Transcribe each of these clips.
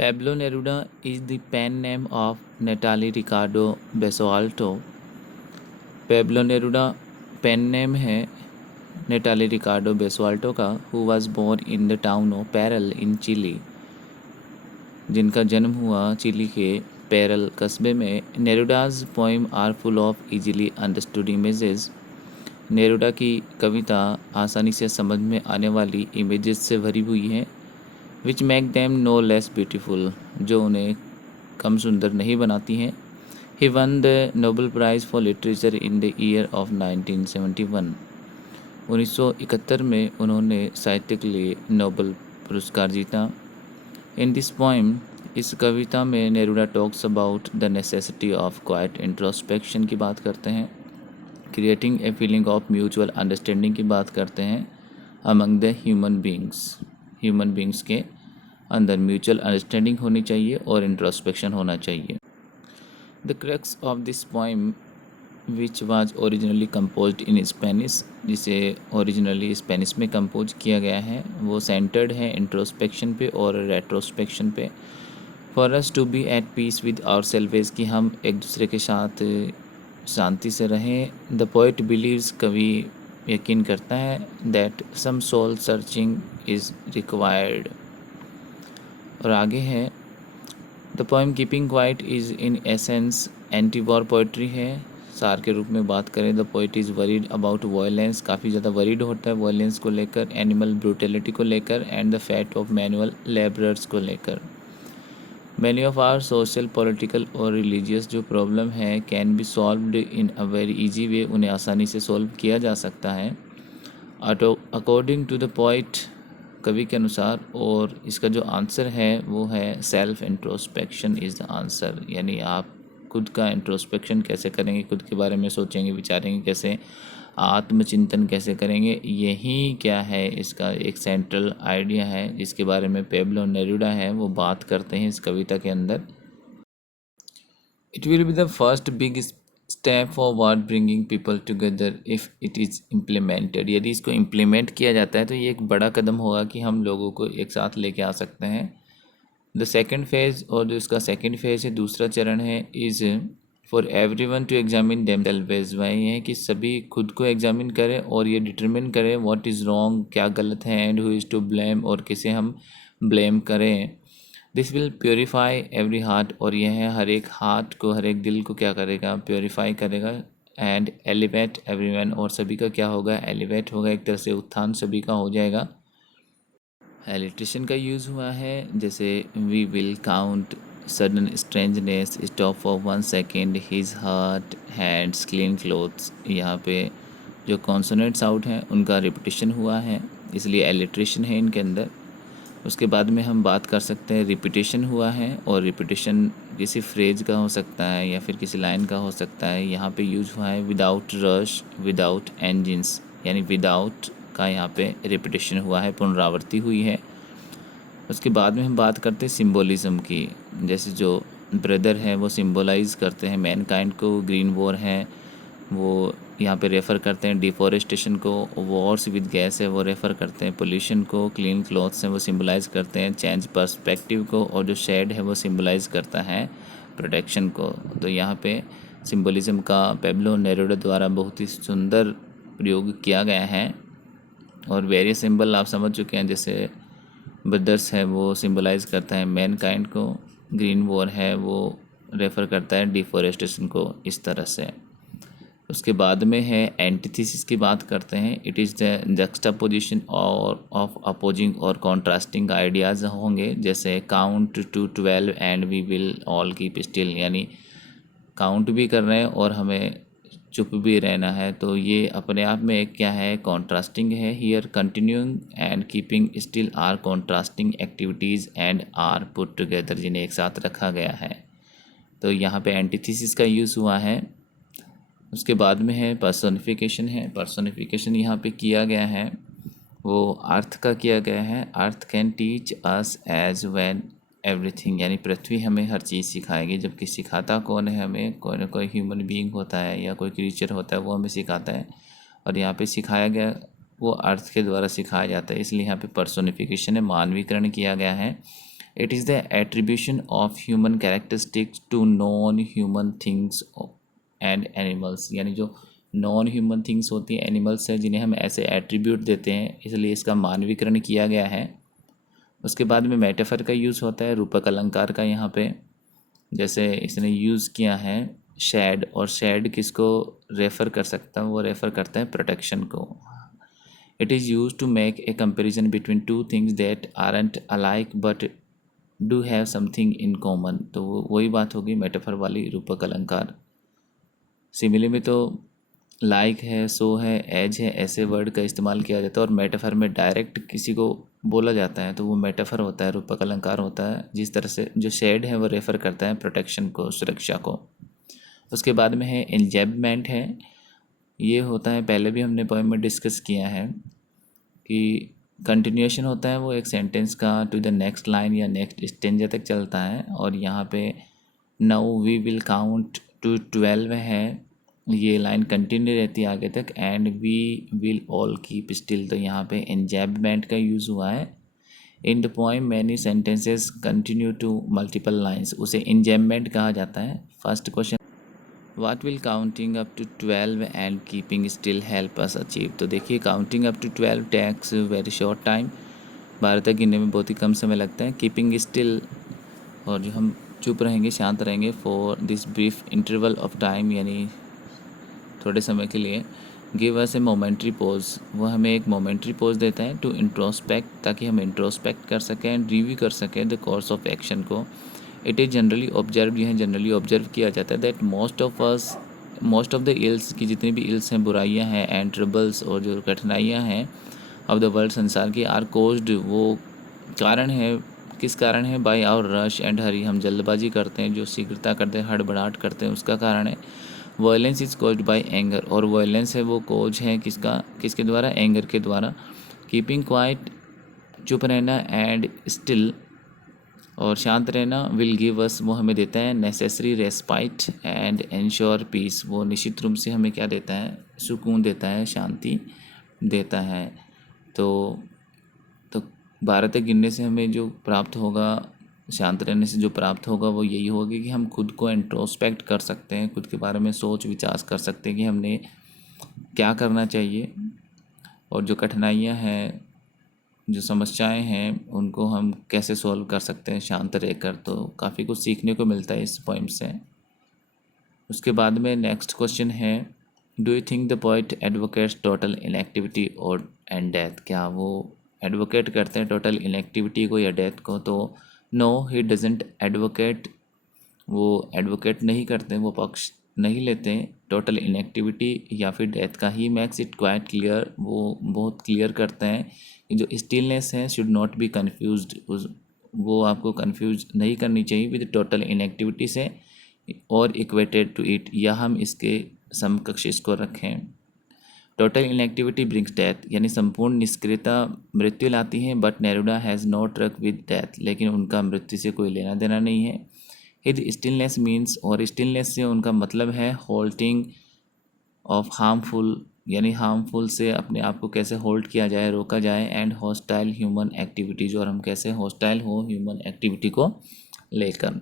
Pablo Neruda is the pen name of Natalie Ricardo Basualto. Pablo Neruda pen name है Natalie Ricardo Basualto का, who was born in the town of Parral in chilli, जिनका जन्म हुआ chilli के Parral कस्बे में। Neruda's poem are full of easily understood images. Neruda की कविता आसानी से समझ में आने वाली इमेजेस से भरी हुई है, which make them no less beautiful, जो उन्हें कम सुंदर नहीं बनाती हैं। He won the Nobel Prize for Literature in the year of 1971. 1971 में उन्होंने साहित्य के लिए नोबेल पुरस्कार जीता। In this poem, इस कविता में Neruda talks about the necessity of quiet introspection की बात करते हैं, creating a feeling of mutual understanding की बात करते हैं अमंग द ह्यूमन बींग्स के अंदर म्यूचुअल अंडरस्टैंडिंग होनी चाहिए और इंट्रोस्पेक्शन होना चाहिए। The crux of this poem, which was originally composed in Spanish, जिसे ओरिजिनली स्पेनिश में कंपोज किया गया है, वो सेंटर्ड है इंट्रोस्पेक्शन पे और रेट्रोस्पेक्शन पे। For us to be at peace with ourselves, कि हम एक दूसरे के साथ शांति से रहें। द पोइट बिलीव्स, कवि यकीन करता है, that some soul searching is required. और आगे है, the poem keeping quiet is in essence anti war poetry है। सार के रूप में बात करें, the poet is worried about violence, काफ़ी ज़्यादा वरीड होता है वायलेंस को लेकर, एनिमल ब्रूटेलिटी को लेकर, and the fate of manual labourers को लेकर। Many of our social, political और रिलीजियस जो प्रॉब्लम है can be solved in a very easy way, उन्हें आसानी से सॉल्व किया जा सकता है अकॉर्डिंग टू द पोइट, कवि के अनुसार। और इसका जो आंसर है वो है self introspection is the answer, यानी आप खुद का इंट्रोस्पेक्शन कैसे करेंगे, खुद के बारे में सोचेंगे, विचारेंगे कैसे, आत्मचिंतन कैसे करेंगे, यही क्या है इसका एक सेंट्रल आइडिया है जिसके बारे में पेब्लो नेरुडा है वो बात करते हैं इस कविता के अंदर। It will be the first big step forward bringing people together if it is implemented, यदि इसको इम्प्लीमेंट किया जाता है तो ये एक बड़ा कदम होगा कि हम लोगों को एक साथ लेके आ सकते हैं। द सेकेंड फेज़, और जो इसका सेकेंड फेज़ है, दूसरा चरण है, is for every one two examine themselves, वह ये है कि सभी खुद को एग्जामिन करें और ये डिटरमिन करें व्हाट इज़ रॉन्ग, क्या गलत है, and who is to blame, और किसे हम ब्लेम करें। This will purify every heart, और यह है हर एक हार्ट को, हर एक दिल को क्या करेगा, प्योरीफाई करेगा। एंड एलिवेट एवरीवन, और सभी का क्या होगा, एलिवेट होगा, एक तरह से उत्थान सभी का हो जाएगा। एलिट्रेशन का यूज़ हुआ है, जैसे we will count sudden strangeness, stop for 1 second, his heart, hands, clean clothes. यहाँ पे जो कॉन्सोनेंट्स आउट हैं उनका रिपीटिशन हुआ है, इसलिए एलिट्रेशन है इनके अंदर। उसके बाद में हम बात कर सकते हैं रिपीटेशन हुआ है, और रिपीटेशन किसी फ्रेज का हो सकता है या फिर किसी लाइन का हो सकता है। यहाँ पे यूज़ हुआ है विदाउट रश, विदाउट एंजिन्स, यानी विदाउट का यहाँ पे रिपीटेशन हुआ है, पुनरावृत्ति हुई है। उसके बाद में हम बात करते हैं सिम्बोलिज़म की, जैसे जो ब्रदर है वो सिम्बोलाइज़ करते हैं मैनकाइंड को, ग्रीन वॉर है वो यहाँ पे रेफ़र करते हैं डिफॉरेस्टेशन को, वॉर्स विद गैस है वो रेफ़र करते हैं पोल्यूशन को, क्लीन क्लॉथ्स हैं वो सिम्बलाइज़ करते हैं चेंज पर्सपेक्टिव को, और जो शेड है वो सिम्बलाइज़ करता है प्रोटेक्शन को। तो यहाँ पे सिम्बोलिज़म का पेब्लो नेरुडा द्वारा बहुत ही सुंदर प्रयोग किया गया है। और वेरियस सिंबल आप समझ चुके हैं, जैसे ब्रदर्स है वो सिम्बलाइज़ करता है मैनकाइंड को, ग्रीन वॉर है वो रेफ़र करता है डिफॉरेस्टेशन को, इस तरह से। उसके बाद में है एंटीथेसिस की बात करते हैं, इट इज़ द जक्सटापोजिशन और ऑफ अपोजिंग और कॉन्ट्रास्टिंग आइडियाज़ होंगे, जैसे count to 12 and we will all keep still, यानी काउंट भी कर रहे हैं और हमें चुप भी रहना है। तो ये अपने आप में एक क्या है, कॉन्ट्रास्टिंग है। Here continuing and keeping still are contrasting activities and are put together, जिन्हें एक साथ रखा गया है। तो यहाँ पे एंटीथेसिस का यूज़ हुआ है। उसके बाद में है पर्सोनिफिकेशन है, पर्सोनिफिकेशन यहाँ पे किया गया है वो अर्थ का किया गया है। Earth can teach us as when everything, यानी पृथ्वी हमें हर चीज़ सिखाएगी, जबकि सिखाता कौन है हमें, कोई ना कोई ह्यूमन बीइंग होता है या कोई क्रीचर होता है वो हमें सिखाता है, और यहाँ पे सिखाया गया वो अर्थ के द्वारा सिखाया जाता है, इसलिए यहाँ पे पर्सोनिफिकेशन है, मानवीकरण किया गया है। It is the attribution of human characteristics to non human things and animals, यानी जो नॉन ह्यूमन थिंग्स होती हैं, एनिमल्स हैं, जिन्हें हम ऐसे एट्रीब्यूट देते हैं, इसलिए इसका मानवीकरण किया गया है। उसके बाद में मेटाफर का यूज़ होता है, रूपक अलंकार का। यहाँ पे जैसे इसने यूज़ किया है शेड, और शेड किसको रेफ़र कर सकता है, वो रेफ़र करता है प्रोटेक्शन को। It is use to make a comparison between two things that aren't alike but do have something in common. तो वही बात होगी मेटाफर वाली, रूपक अलंकार। सिमिली में तो लाइक है, सो है, एज है, ऐसे वर्ड का इस्तेमाल किया जाता है, और मेटाफर में डायरेक्ट किसी को बोला जाता है तो वो मेटाफर होता है, रूपक अलंकार होता है। जिस तरह से जो शेड है वो रेफ़र करता है प्रोटेक्शन को, सुरक्षा को। उसके बाद में है एंजेबमेंट है, ये होता है, पहले भी हमने पोएम में डिस्कस किया है कि कंटिन्यूएशन होता है वो एक सेंटेंस का टू द नेक्स्ट लाइन या नेक्स्ट स्टेंजा तक चलता है। और यहाँ पे now we will count to 12 है, ये लाइन कंटिन्यू रहती है आगे तक। And we will all keep still, तो यहाँ पे एंजेबमेंट का यूज़ हुआ है। In the poem many sentences continue to multiple lines, उसे एंजेबमेंट कहा जाता है। First question, what will counting up to 12 and keeping still help us achieve. तो देखिए counting up to 12 takes very short time, 12 तक गिनने में बहुत ही कम समय लगता है। कीपिंग स्टिल, और जो हम चुप रहेंगे, शांत रहेंगे, for this brief interval of time, यानी थोड़े समय के लिए। गिव अस ए मोमेंट्री पोज, वो हमें एक मोमेंट्री पोज देता है टू इंट्रोस्पेक्ट, ताकि हम इंट्रोस्पेक्ट कर सकें एंड रिव्यू कर सकें द कोर्स ऑफ एक्शन को। इट इज़ जनरली ऑब्जर्व, यह जनरली ऑब्जर्व किया जाता है that most of the ills, की जितनी भी इल्स हैं, बुराइयां हैं, एंड ट्रबल्स, और जो कठिनाइयां हैं, ऑफ द वर्ल्ड, संसार की, आर कोज्ड, वो कारण है, किस कारण है, बाय आवर रश एंड हरी, हम जल्दबाजी करते हैं, जो शीघ्रता करते हैं, हड़बड़ाहट करते हैं, उसका कारण है। Violence is caused by anger, और वायलेंस है वो कोज है किसका, किसके द्वारा, एंगर के द्वारा। कीपिंग क्वाइट, चुप रहना, एंड स्टिल, और शांत रहना, विल गिव अस, वो हमें देता है necessary respite and ensure peace, वो निश्चित रूप से हमें क्या देता है, सुकून देता है, शांति देता है। तो 12 तक गिनने से हमें जो प्राप्त होगा, शांत रहने से जो प्राप्त होगा, वो यही होगा कि हम खुद को इंट्रोस्पेक्ट कर सकते हैं, खुद के बारे में सोच विचार कर सकते हैं कि हमने क्या करना चाहिए, और जो कठिनाइयाँ हैं, जो समस्याएं हैं, उनको हम कैसे सॉल्व कर सकते हैं शांत रहकर। तो काफ़ी कुछ सीखने को मिलता है इस पोइम से। उसके बाद में नेक्स्ट क्वेश्चन है, do you think the poet advocates total inactivity और एंड डेथ, क्या वो एडवोकेट करते हैं टोटल इनएक्टिविटी को या डेथ को। तो नो, ही डजेंट एडवोकेट, वो एडवोकेट नहीं करते, वो पक्ष नहीं लेते टोटल इनएक्टिविटी या फिर डेथ का। He makes it quite clear, वो बहुत क्लियर करते हैं कि जो स्टिलनेस है शुड नॉट बी कन्फ्यूज्ड, वो आपको कन्फ्यूज नहीं करनी चाहिए विद टोटल इनएक्टिविटी से, और इक्वेटेड टू इट, या हम इसके समकक्ष इसको रखें। टोटल इनएक्टिविटी ब्रिंग्स डेथ, यानी संपूर्ण निष्क्रियता मृत्यु लाती है। But Neruda has no truck with death, लेकिन उनका मृत्यु से कोई लेना देना नहीं है। हिज स्टिलनेस मीन्स, और स्टिलनेस से उनका मतलब है होल्टिंग ऑफ हार्मफुल, यानी हार्मफुल से अपने आप को कैसे होल्ड किया जाए, रोका जाए, एंड हॉस्टाइल ह्यूमन एक्टिविटीज़, और हम कैसे हॉस्टाइल हो ह्यूमन एक्टिविटी को लेकर।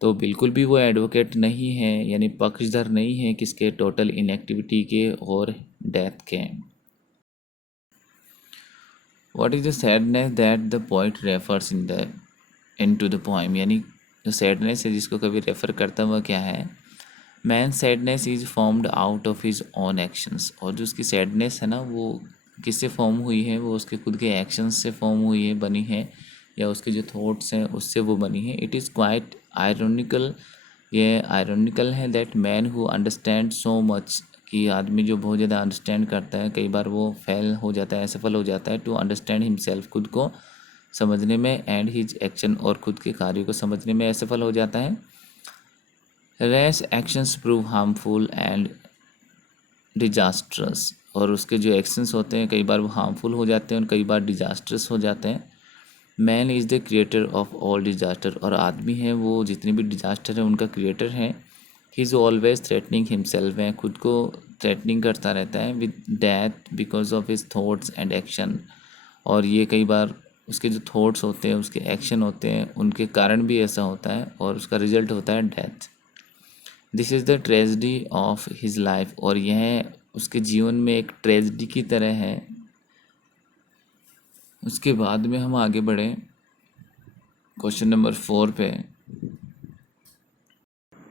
तो बिल्कुल भी वो एडवोकेट नहीं है, यानी पक्षधर नहीं है किसके, टोटल इनएक्टिविटी के और डेथ के। What is the sadness that the poet refers in to the poem, यानी जो सैडनेस है जिसको कभी रेफ़र करता है वह क्या है। Man sadness is formed out of his own actions, और जो उसकी सैडनेस है ना, वो किससे फॉर्म हुई है, वो उसके खुद के एक्शंस से फॉर्म हुई है, बनी है, या उसके जो थॉट्स हैं उससे वो बनी है। इट इज़ क्वाइट आयरोनिकल, ये आयरोनिकल है that man who understand so much, कि आदमी जो बहुत ज़्यादा अंडरस्टैंड करता है, कई बार वो फेल हो जाता है, असफल हो जाता है, टू अंडरस्टैंड हिमसेल्फ, खुद को समझने में, एंड हिज एक्शन, और खुद के कार्यों को समझने में असफल हो जाता है। Rash actions prove harmful and disastrous, और उसके जो एक्शंस होते हैं कई बार वो हार्मफुल हो जाते हैं और कई बार डिजास्ट्रस हो जाते हैं। Man is the creator of all disaster, और आदमी है वो जितने भी डिजास्टर है उनका क्रिएटर है। He is always threatening himself, है खुद को थ्रेटनिंग करता रहता है with death because of his thoughts and action, और ये कई बार उसके जो थॉट्स होते हैं, उसके एक्शन होते हैं, उनके कारण भी ऐसा होता है और उसका रिजल्ट होता है death. This is the tragedy of his life, और यह उसके जीवन में एक ट्रेजिडी की तरह है। उसके बाद में हम आगे बढ़े क्वेश्चन नंबर 4 पे।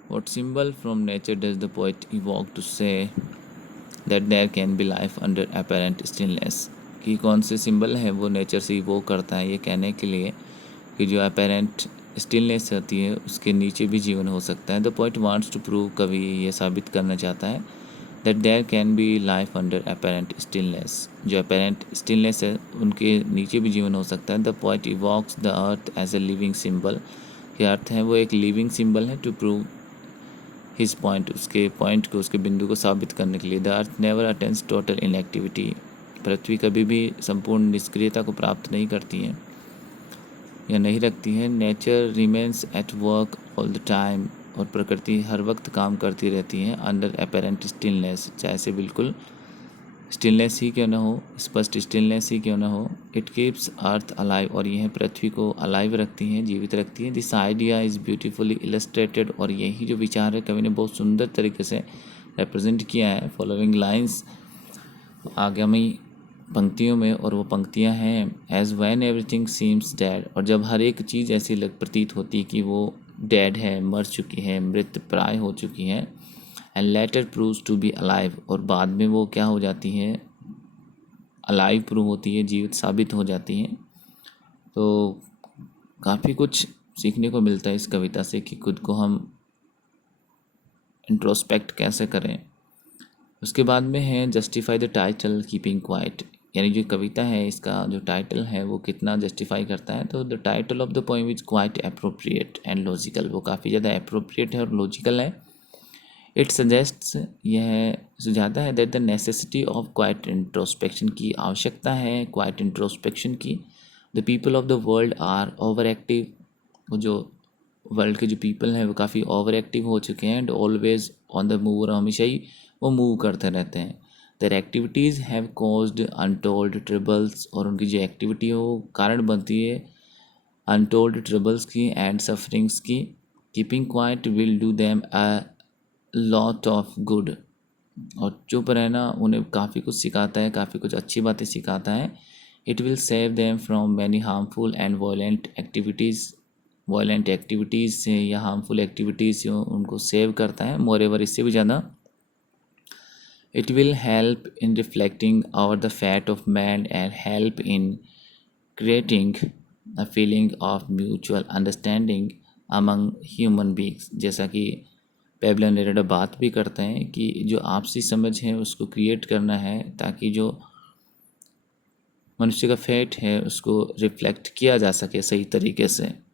What symbol from nature does the poet evoke to say that there can be life under apparent stillness? कि कौन से सिंबल है वो नेचर से इवोक करता है ये कहने के लिए कि जो अपेरेंट स्टिलनेस होती है उसके नीचे भी जीवन हो सकता है। The poet wants to prove, कवि ये साबित करना चाहता है that there can be life under apparent stillness, जो अपेरेंट स्टिलनेस है उनके नीचे भी जीवन हो सकता है। The poet evokes the earth as a living symbol, कि अर्थ है वो एक लिविंग सिंबल है टू प्रूव हिज पॉइंट, उसके पॉइंट को, उसके बिंदु को साबित करने के लिए। The earth never attains total inactivity, पृथ्वी कभी भी संपूर्ण निष्क्रियता को प्राप्त नहीं करती है या नहीं रखती है। Nature remains at work all the time, और प्रकृति हर वक्त काम करती रहती है अंडर अपेरेंट स्टिलनेस, चाहे से बिल्कुल स्टिलनेस ही क्यों ना हो, स्पष्ट स्टिलनेस ही क्यों ना हो। इट कीप्स अर्थ अलाइव, और यह पृथ्वी को अलाइव रखती हैं, जीवित रखती हैं। This idea is beautifully illustrated, और यही जो विचार है कवि ने बहुत सुंदर तरीके से रिप्रेजेंट किया है फॉलोइंग लाइन्स, आगामी पंक्तियों में, और वो पंक्तियां हैं as when everything seems dead, और जब हर एक चीज़ ऐसी लग प्रतीत होती है कि वो डेड है, मर चुकी है, मृत प्राय हो चुकी है। And later proves to be alive, और बाद में वो क्या हो जाती है, अलाइव प्रूव होती है, जीवित साबित हो जाती हैं। तो काफ़ी कुछ सीखने को मिलता है इस कविता से कि खुद को हम इंट्रोस्पेक्ट कैसे करें। उसके बाद में है justify the title keeping quiet, यानी जो कविता है इसका जो टाइटल है वो कितना जस्टिफाई करता है। तो the title of the poem is quite appropriate and logical, वो काफ़ी ज़्यादा अप्रोप्रिएट है और लॉजिकल है। इट सजेस्ट्स, यह सुझाता है that the necessity of quiet introspection, की आवश्यकता है क्वाइट इंट्रोस्पेक्शन की। The people of the world are over active, वो जो वर्ल्ड के जो पीपल हैं वो काफ़ी ओवर एक्टिव हो चुके हैं। And always on the move, और हमेशा ही वो मूव करते रहते हैं। There activities have caused untold troubles, और उनकी जो एक्टिविटी है वो कारण बनती है अनटोल्ड ट्रबल्स की एंड सफरिंग्स की। Keeping quiet will do them a lot of good, और चुप रहना उन्हें काफ़ी कुछ सिखाता है, काफ़ी कुछ अच्छी बातें सिखाता है। It will save them from many harmful and violent activities से या हार्मफुल एक्टिविटीज़ से उनको सेव करता है। मोरेवर, इससे भी ज़्यादा it will help in reflecting our the fate of man and help in creating a feeling of mutual understanding among human beings. जैसा कि पेब्लो नेरुदा बात भी करते हैं कि जो आपसी समझ है उसको क्रिएट करना है ताकि जो मनुष्य का फेट है उसको रिफ्लेक्ट किया जा सके सही तरीके से।